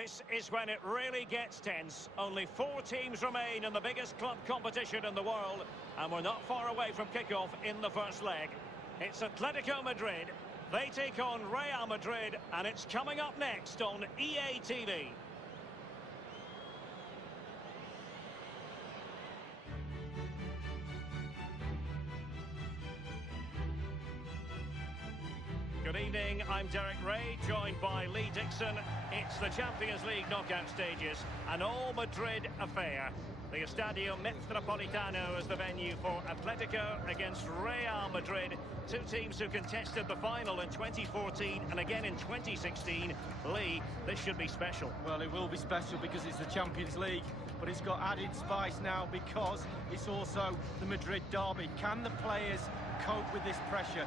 This is when it really gets tense. Only 4 teams remain in the biggest club competition in the world, and we're not far away from kickoff in the first leg. It's Atletico Madrid. They take on Real Madrid, and it's coming up next on EA TV. Good evening, I'm Derek Ray, joined by Lee Dixon. It's the Champions League knockout stages, an all-Madrid affair. The Estadio Metropolitano is the venue for Atletico against Real Madrid, 2 teams who contested the final in 2014 and again in 2016. Lee, this should be special. Well, it will be special because it's the Champions League, but it's got added spice now because it's also the Madrid derby. Can the players cope with this pressure?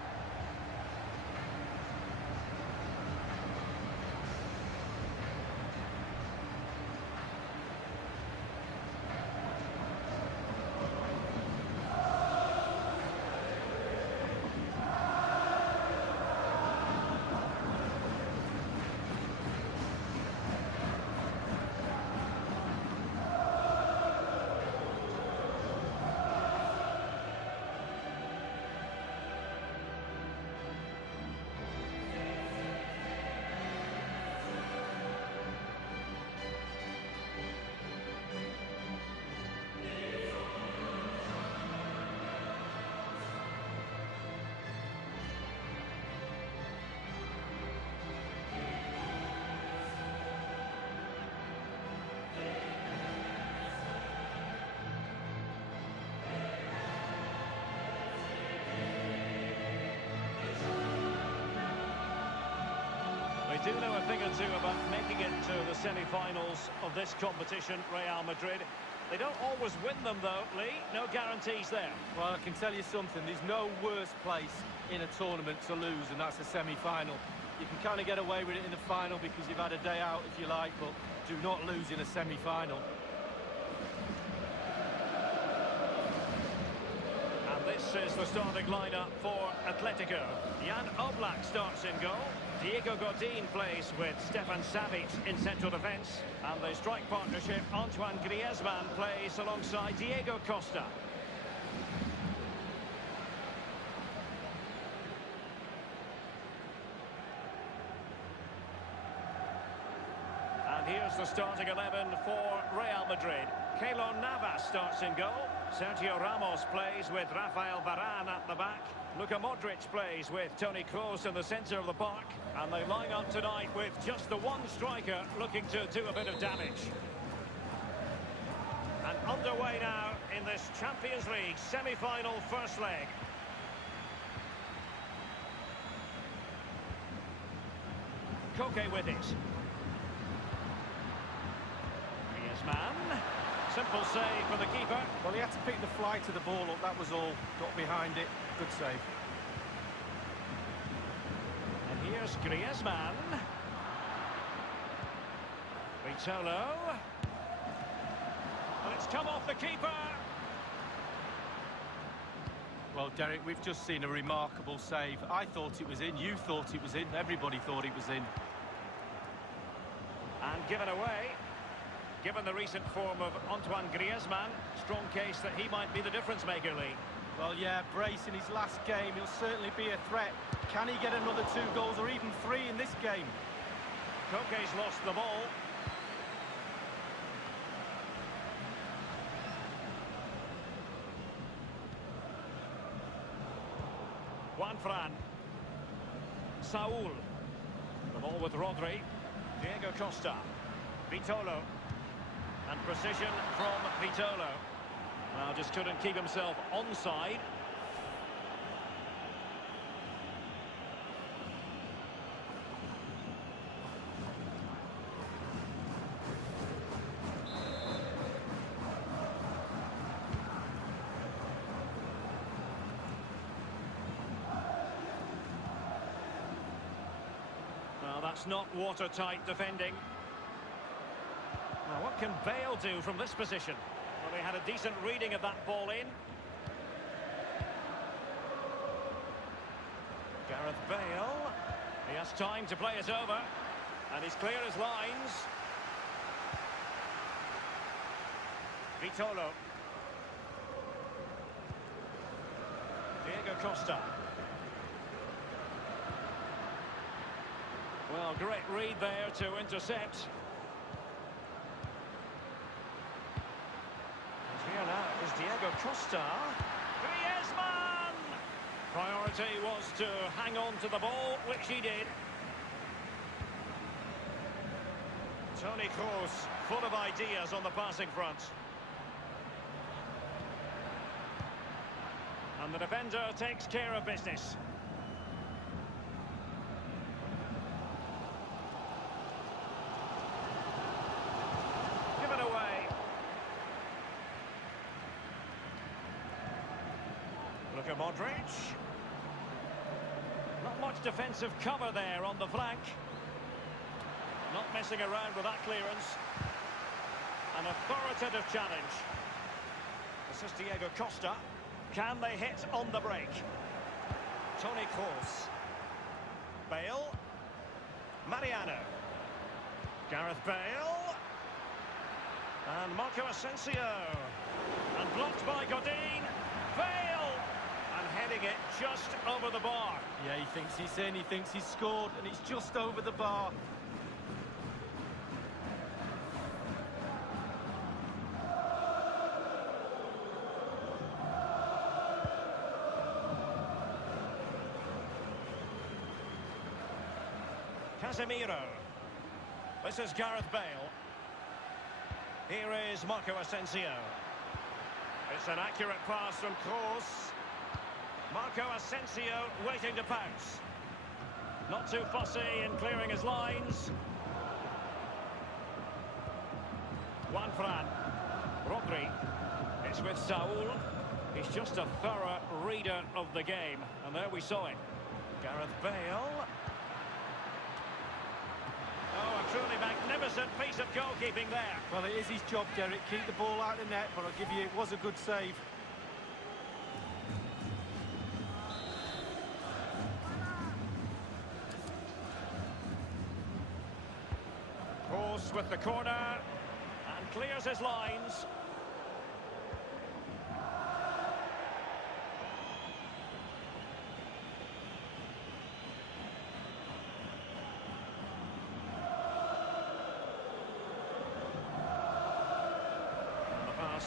They do know a thing or two about making it to the semi-finals of this competition, Real Madrid. They don't always win them though, Lee. No guarantees there. Well, I can tell you something. There's no worse place in a tournament to lose, and that's a semi-final. You can kind of get away with it in the final because you've had a day out, if you like, but do not lose in a semi-final. And this is the starting lineup for Atletico. Jan Oblak starts in goal. Diego Godin plays with Stefan Savic in central defence. And the strike partnership, Antoine Griezmann plays alongside Diego Costa. And here's the starting 11 for Real Madrid. Keylor Navas starts in goal. Sergio Ramos plays with Rafael Varane at the back. Luka Modric plays with Toni Kroos in the centre of the park. And they line up tonight with just the one striker looking to do a bit of damage. And underway now in this Champions League semi-final first leg. Koke with it. Griezmann. Simple save for the keeper. Well, he had to pick the fly to the ball up, that was all. Got behind it. Good save. And here's Griezmann. Vitolo. And it's come off the keeper. Well, Derek, we've just seen a remarkable save. I thought it was in, you thought it was in, everybody thought it was in. And given away. Given the recent form of Antoine Griezmann, strong case that he might be the difference maker, Lee. Well, yeah, brace in his last game, he'll certainly be a threat. Can he get another 2 goals or even 3 in this game? Koke's lost the ball. Juanfran. Saul. The ball with Rodri. Diego Costa. Vitolo. And precision from Vitolo. Well, just couldn't keep himself onside. Well, that's not watertight defending. Now, what can Bale do from this position? Well, he had a decent reading of that ball in. Gareth Bale. He has time to play it over. And he's clear as lines. Vitolo. Diego Costa. Well, great read there to intercept. And here now is Diego Costa. Griezmann! Priority was to hang on to the ball, which he did. Toni Kroos, full of ideas on the passing front. And the defender takes care of business. Give it away. Look at Modric. Not much defensive cover there on the flank. Not messing around with that clearance. An authoritative challenge. This is Diego Costa. Can they hit on the break? Toni Kroos. Bale. Mariano. Gareth Bale. And Marco Asensio. And blocked by Godin. Bale! And heading it just over the bar. Yeah, he thinks he's in, he thinks he's scored, and it's just over the bar. Casemiro. This is Gareth Bale. Here is Marco Asensio. It's an accurate pass from Kroos. Marco Asensio waiting to pounce. Not too fussy in clearing his lines. Juan Fran. Rodri. It's with Saul. He's just a thorough reader of the game. And there we saw it. Gareth Bale. Oh, a truly magnificent piece of goalkeeping there. Well, it is his job, Derek. Keep the ball out of the net, but I'll give you, it was a good save. Kroos with the corner and clears his lines.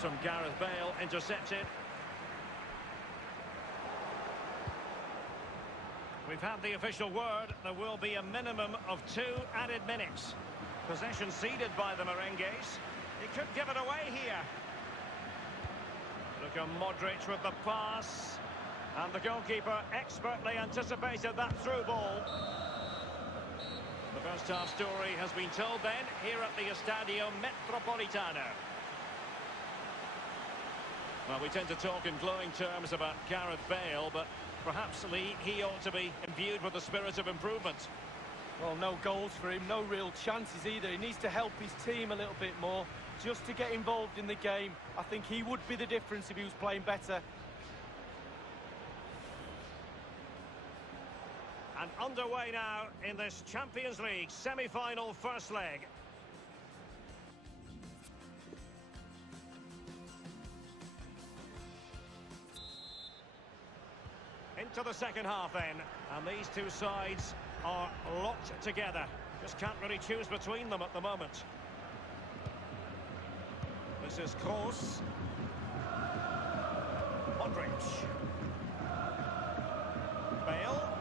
From Gareth Bale, intercepted. We've had the official word. There will be a minimum of 2 added minutes. Possession ceded by the Merengues. He could give it away here. Look at Modric with the pass. And the goalkeeper expertly anticipated that through ball. The first half story has been told then here at the Estadio Metropolitano. Well, we tend to talk in glowing terms about Gareth Bale, but perhaps, Lee, he ought to be imbued with the spirit of improvement. Well, no goals for him, no real chances either. He needs to help his team a little bit more, just to get involved in the game. I think he would be the difference if he was playing better. And underway now in this Champions League semi-final first leg. Into the second half then, and these two sides are locked together. Just can't really choose between them at the moment. This is Kroos. Modric. Bale.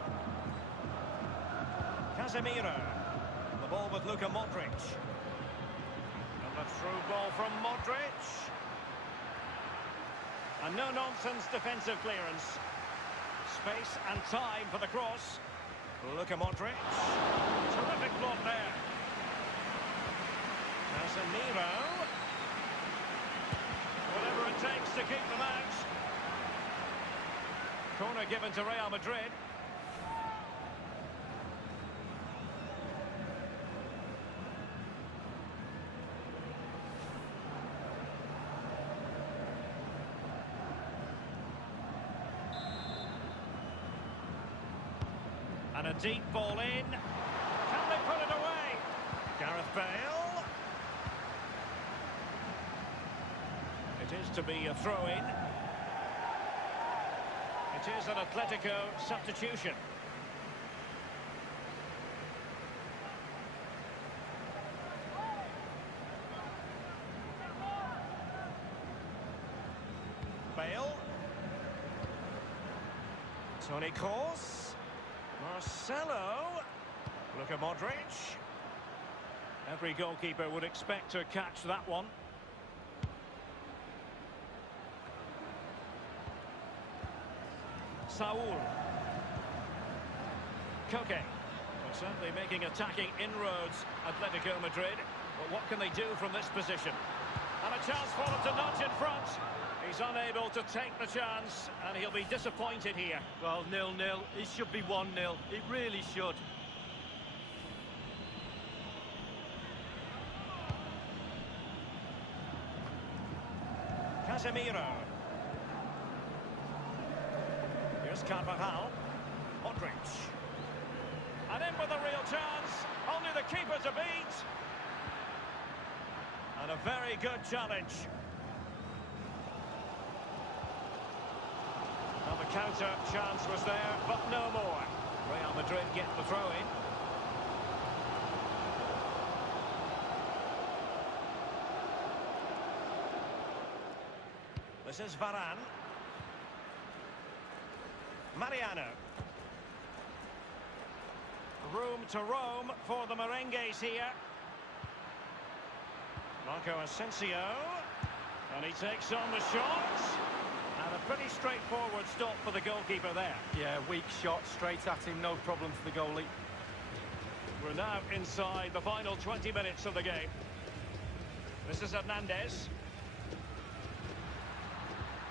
Casemiro. The ball with Luka Modric. And the through ball from Modric. And no-nonsense defensive clearance. Space and time for the cross. Look at Modric. Terrific block there. Casemiro. Whatever it takes to keep them out. Corner given to Real Madrid. And a deep ball in. Can they put it away? Gareth Bale. It is to be a throw-in. It is an Atletico substitution. Bale. Toni Kroos. Marcelo. Luka Modric. Every goalkeeper would expect to catch that one. Saul. Koke. Well, certainly making attacking inroads, Atletico Madrid. But what can they do from this position? And a chance for them to nudge in front. He's unable to take the chance, and he'll be disappointed here. Well, 0-0. It should be 1-0. It really should. Casemiro. Here's Carvajal. Modric. And in with a real chance. Only the keeper to beat. And a very good challenge. Well, the counter chance was there, but no more. Real Madrid get the throw-in. This is Varane. Mariano. Room to roam for the merengues here. Marco Asensio. And he takes on the shot. And a pretty straightforward stop for the goalkeeper there. Yeah, weak shot, straight at him, no problem for the goalie. We're now inside the final 20 minutes of the game. This is Hernandez.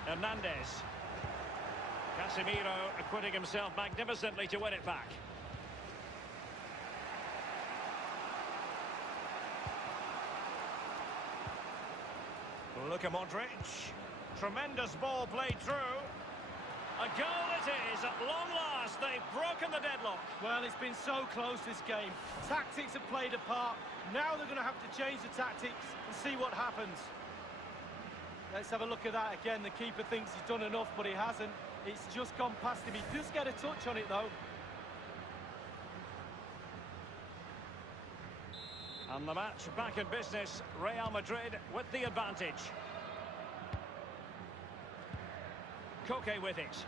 Hernandez. Casemiro acquitting himself magnificently to win it back. Luka Modric. Tremendous ball played through. A goal it is at long last. They've broken the deadlock. Well, it's been so close this game. Tactics have played a part. Now they're going to have to change the tactics and see what happens. Let's have a look at that again. The keeper thinks he's done enough, but he hasn't. It's just gone past him. He does get a touch on it, though. And the match back in business. Real Madrid with the advantage. Koke with it.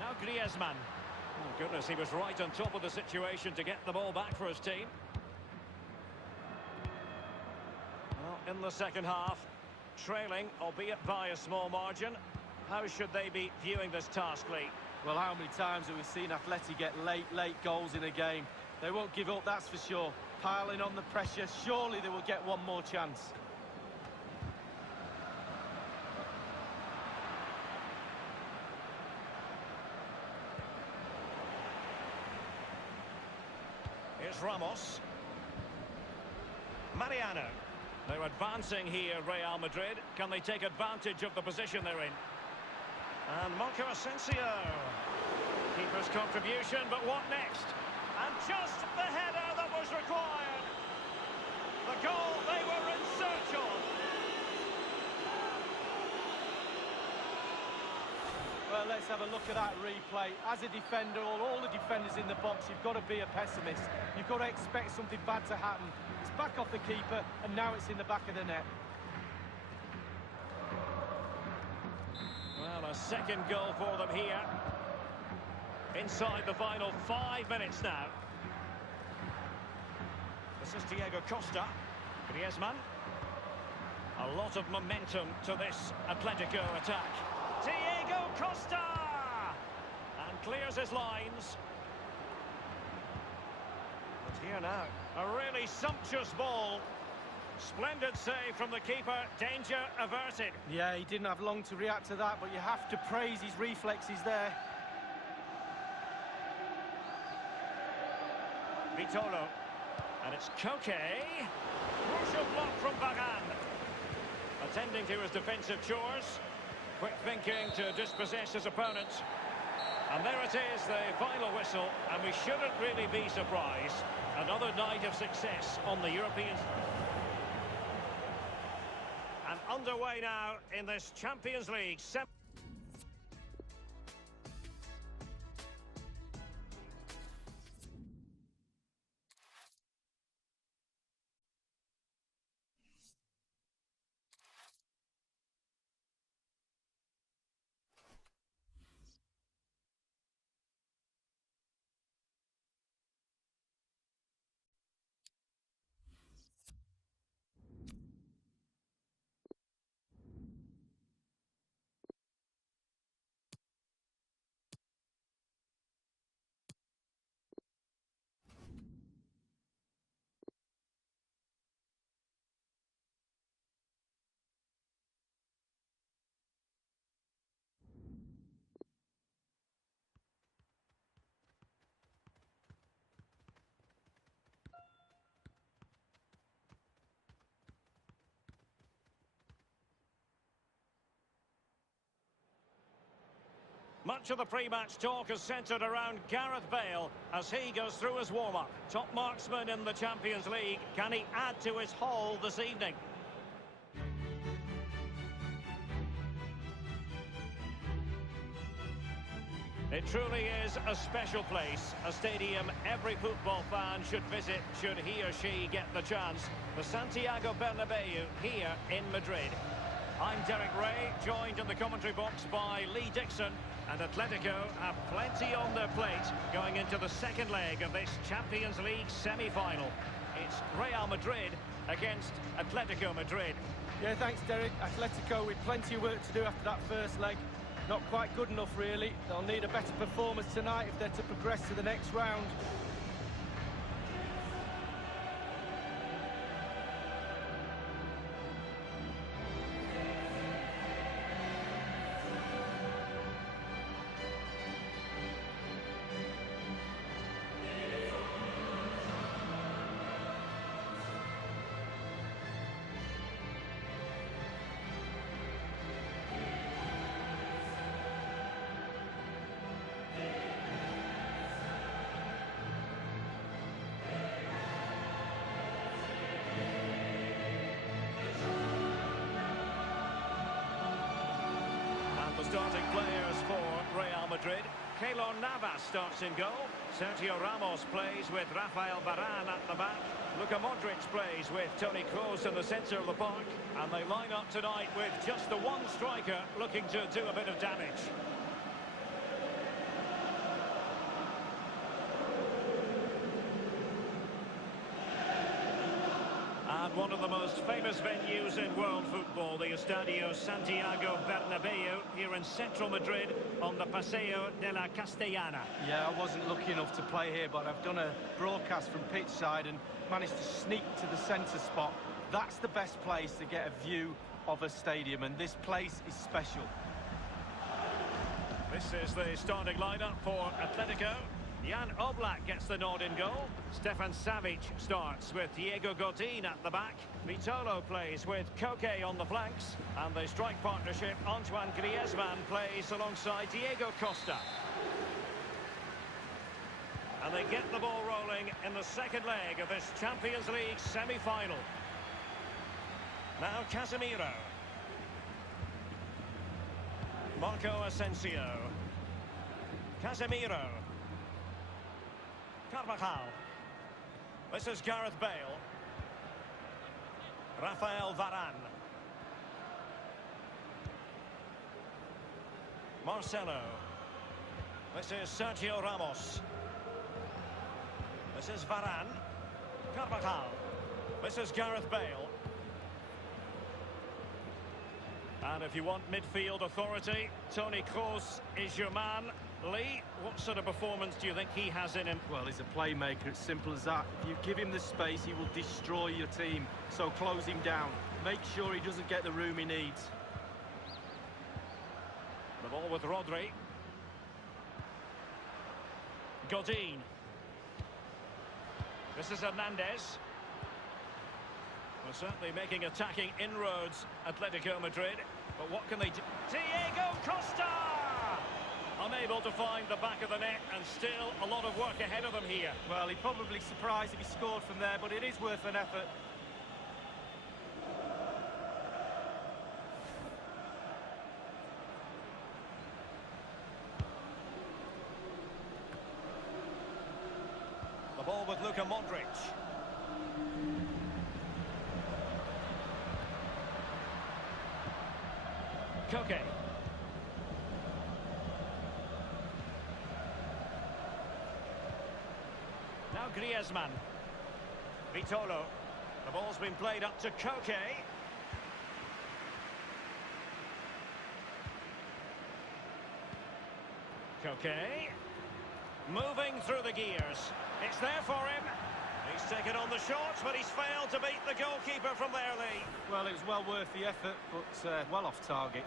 Now Griezmann. Oh, goodness, he was right on top of the situation to get the ball back for his team. Well, in the second half, trailing, albeit by a small margin. How should they be viewing this task, Lee? Well, how many times have we seen Atleti get late goals in a game? They won't give up, that's for sure. Piling on the pressure, surely they will get one more chance. Here's Ramos. Mariano. They're advancing here, Real Madrid. Can they take advantage of the position they're in? And Marco Asensio. Keeper's contribution, but what next? And just the header that was required. The goal they were in search of. Well, let's have a look at that replay. As a defender, all the defenders in the box, you've got to be a pessimist. You've got to expect something bad to happen. It's back off the keeper, and now it's in the back of the net. Well, a second goal for them here. Inside the final 5 minutes now. This is Diego Costa. Griezmann. A lot of momentum to this Atletico attack. Diego Costa! And clears his lines. But here now, a really sumptuous ball. Splendid save from the keeper, danger averted. Yeah, he didn't have long to react to that, but you have to praise his reflexes there. Vitolo. And it's Koke. Crucial block from Varane. Attending to his defensive chores. Quick thinking to dispossess his opponent. And there it is, the final whistle. And we shouldn't really be surprised. Another night of success on the European... And underway now in this Champions League semi. Much of the pre-match talk is centred around Gareth Bale as he goes through his warm-up. Top marksman in the Champions League. Can he add to his haul this evening? It truly is a special place, a stadium every football fan should visit should he or she get the chance. The Santiago Bernabeu here in Madrid. I'm Derek Ray, joined in the commentary box by Lee Dixon. And Atletico have plenty on their plate going into the second leg of this Champions League semi-final. It's Real Madrid against Atletico Madrid. Yeah, thanks, Derek. Atletico with plenty of work to do after that first leg. Not quite good enough, really. They'll need a better performance tonight if they're to progress to the next round. Starting players for Real Madrid. Keylor Navas starts in goal. Sergio Ramos plays with Rafael Varane at the back. Luka Modric plays with Toni Kroos in the centre of the park. And they line up tonight with just the one striker looking to do a bit of damage. And one of the most famous venues in world football, the Estadio Santiago Bernabeu, here in central Madrid on the Paseo de la Castellana. Yeah, I wasn't lucky enough to play here, but I've done a broadcast from pitch side and managed to sneak to the centre spot. That's the best place to get a view of a stadium, and this place is special. This is the starting lineup for Atletico. Jan Oblak gets the nod in goal. Stefan Savic starts with Diego Godin at the back. Vitolo plays with Koke on the flanks. And the strike partnership, Antoine Griezmann plays alongside Diego Costa. And they get the ball rolling in the second leg of this Champions League semi-final. Now Casemiro. Marco Asensio. Casemiro. Carvajal. This is Gareth Bale. Rafael Varane. Marcelo. This is Sergio Ramos. This is Varane. Carvajal. This is Gareth Bale. And if you want midfield authority, Toni Kroos is your man. Lee, what sort of performance do you think he has in him? Well, he's a playmaker, it's simple as that. If you give him the space, he will destroy your team. So close him down. Make sure he doesn't get the room he needs. The ball with Rodri. Godin. This is Hernandez. Well, certainly making attacking inroads, Atletico Madrid. But what can they do? Diego Costa! Unable to find the back of the net, and still a lot of work ahead of them here. Well, he'd probably be surprised if he scored from there, but it is worth an effort. ball with Luka Modric. Koke. Now Griezmann. Vitolo. The ball's been played up to Koke. Koke. Moving through the gears. It's there for him. He's taken on the shots, but he's failed to beat the goalkeeper from there, Lee. Well, it was well worth the effort, but well off target.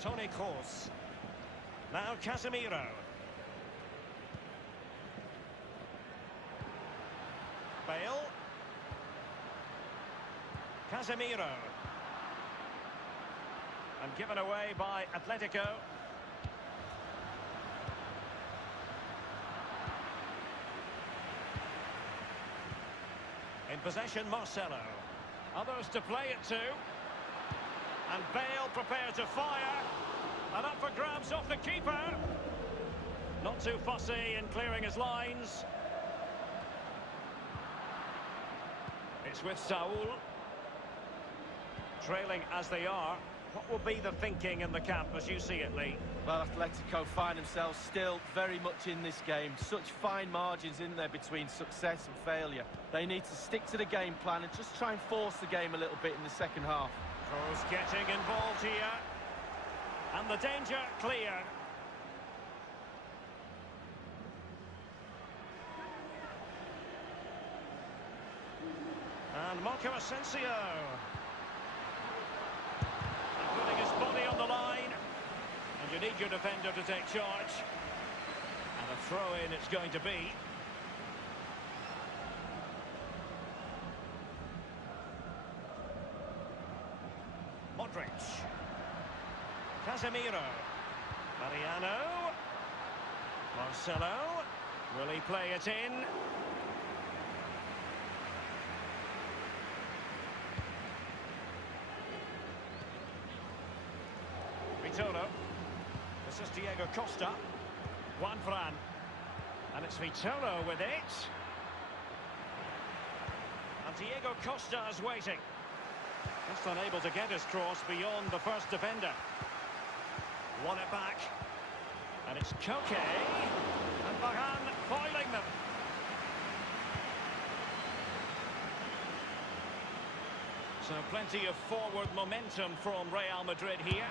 Toni Kroos. Now Casemiro. Bale. Casemiro. And given away by Atletico. In possession, Marcelo. Others to play it to. And Bale prepared to fire. And up for grabs off the keeper. Not too fussy in clearing his lines. It's with Saul. Trailing as they are. What will be the thinking in the camp as you see it, Lee? Well, Atletico find themselves still very much in this game. Such fine margins in there between success and failure. They need to stick to the game plan and just try and force the game a little bit in the second half. Kroos getting involved here. And the danger cleared. And Marco Asensio. And putting his body on the line. And you need your defender to take charge. And a throw-in it's going to be. Modric. Casemiro. Mariano. Marcelo. Will he play it in? Vitolo. This is Diego Costa. Juan Fran. And it's Vitolo with it. And Diego Costa is waiting. Just unable to get his cross beyond the first defender. Won it back. And it's Koke. And Varane foiling them. So plenty of forward momentum from Real Madrid here.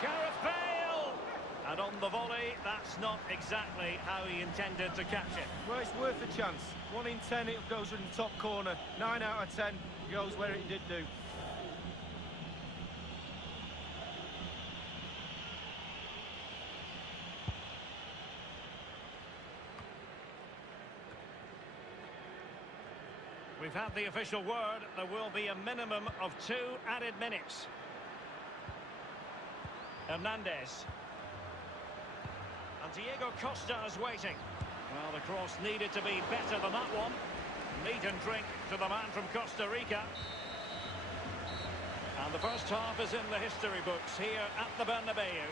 Gareth Bale! And on the volley, that's not exactly how he intended to catch it. Well, it's worth a chance. 1 in 10 it goes in the top corner. 9 out of 10 goes where it did do. We've had the official word. There will be a minimum of 2 added minutes. Hernandez. And Diego Costa is waiting. Well, the cross needed to be better than that one. Meat and drink to the man from Costa Rica. And the first half is in the history books here at the Bernabeu.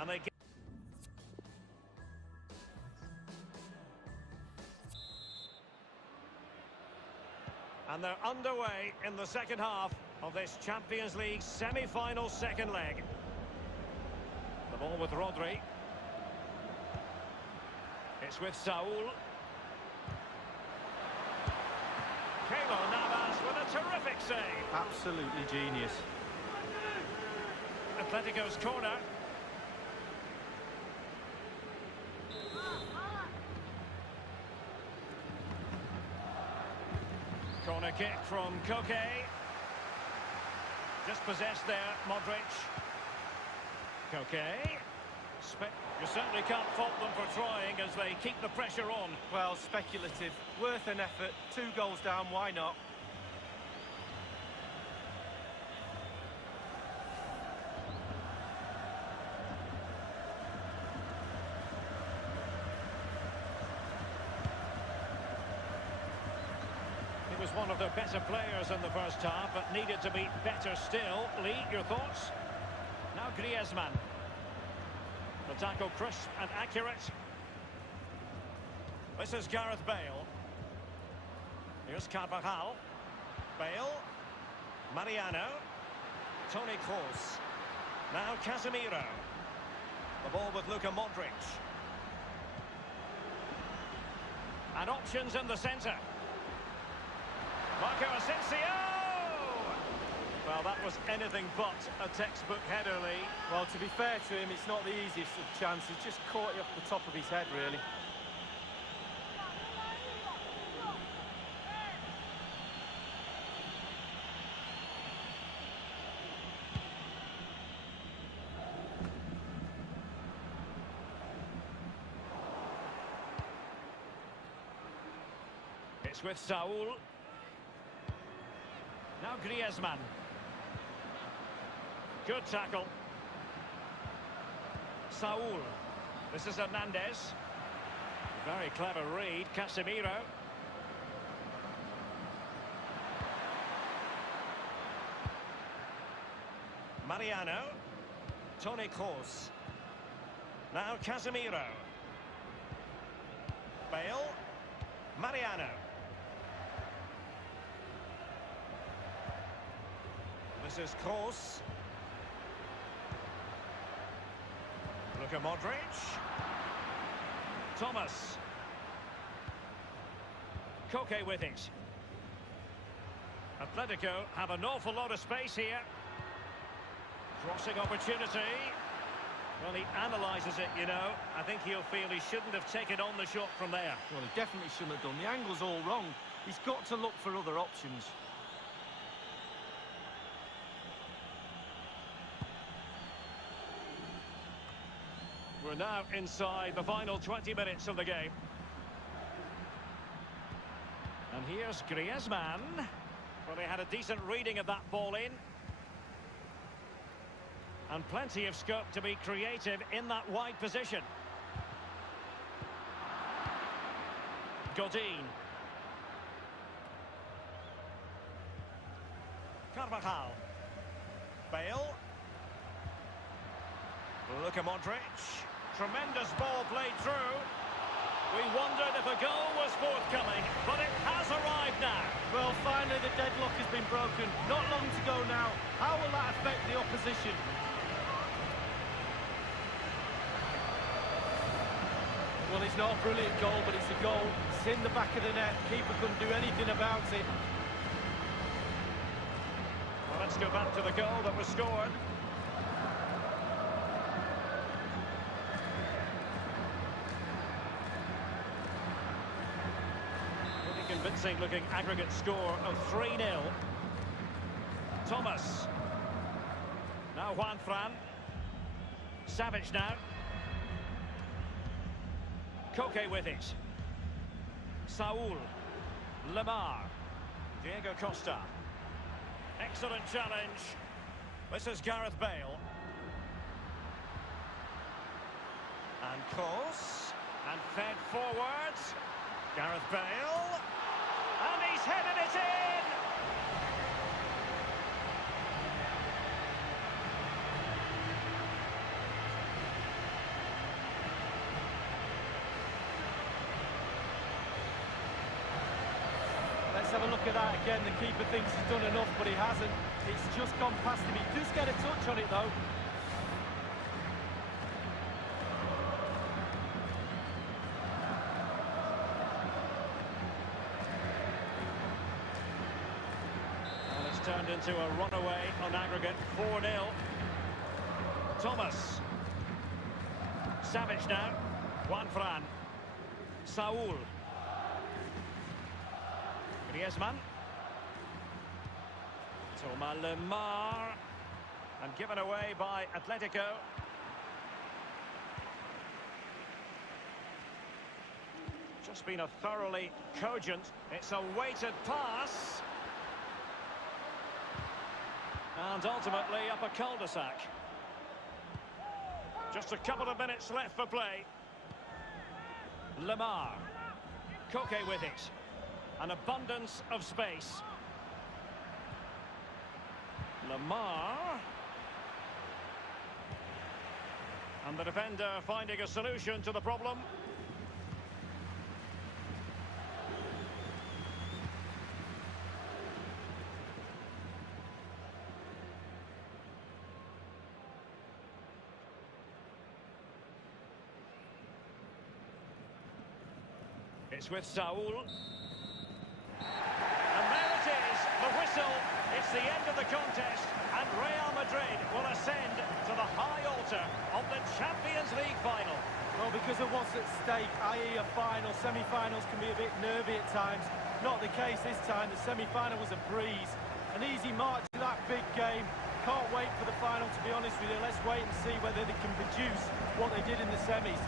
And they get... And they're underway in the second half of this Champions League semi-final second leg. The ball with Rodri. It's with Saul. Keylor Navas with a terrific save. Absolutely genius. Atletico's corner. Corner kick from Koke. Just possessed there, Modric. Koke. You certainly can't fault them for trying as they keep the pressure on. Well, speculative. Worth an effort. 2 goals down, why not? He was one of the better players in the first half, but needed to be better still. Lee, your thoughts? Now Griezmann. The tackle crisp and accurate. This is Gareth Bale. Here's Carvajal. Bale. Mariano. Toni Kroos. Now Casemiro. The ball with Luka Modric. And options in the centre. Marco Asensio! Well, that was anything but a textbook header, Lee. Well, to be fair to him, it's not the easiest of chances. Just caught it off the top of his head, really. It's with Saul. Now Griezmann. Good tackle. Saul. This is Hernandez. Very clever read. Casemiro. Mariano. Toni Kroos. Now Casemiro. Bale. Mariano. This is Kroos. Luka Modric. Thomas. Koke with it. Atletico have an awful lot of space here. Crossing opportunity. Well, he analyses it, you know. I think he'll feel he shouldn't have taken on the shot from there. Well, he definitely shouldn't have done. The angle's all wrong. He's got to look for other options. We're now inside the final 20 minutes of the game. And here's Griezmann. Well, he had a decent reading of that ball in. And plenty of scope to be creative in that wide position. Godin. Carvajal. Bale. Luka Modric. Tremendous ball played through. We wondered if a goal was forthcoming, but it has arrived now. Well, finally the deadlock has been broken. Not long to go now. How will that affect the opposition? Well, it's not a brilliant goal, but it's a goal. It's in the back of the net. Keeper couldn't do anything about it. Well, let's go back to the goal that was scored. Convincing looking aggregate score of 3-0. Thomas. Now Juan Fran. Savage now. Koke with it. Saul. Lemar. Diego Costa. Excellent challenge. This is Gareth Bale. And Kroos. And fed forwards. Gareth Bale. And he's headed it in! Let's have a look at that again. The keeper thinks he's done enough, but he hasn't. It's just gone past him. He does get a touch on it, though. Turned into a runaway on aggregate 4-0. Thomas. Savage now. Juan Fran. Saul. Griezmann. Thomas Lemar. And given away by Atletico. Just been a thoroughly cogent. It's a weighted pass. And ultimately up a cul-de-sac. Just a couple of minutes left for play. Lemar. Koke with it. An abundance of space. Lemar. And the defender finding a solution to the problem. It's with Saul. And there it is, the whistle. It's the end of the contest, and Real Madrid will ascend to the high altar of the Champions League final. Well, because of what's at stake, i.e. a final, semi-finals can be a bit nervy at times. Not the case this time. The semi-final was a breeze. An easy march to that big game. Can't wait for the final, to be honest with you. Let's wait and see whether they can produce what they did in the semis.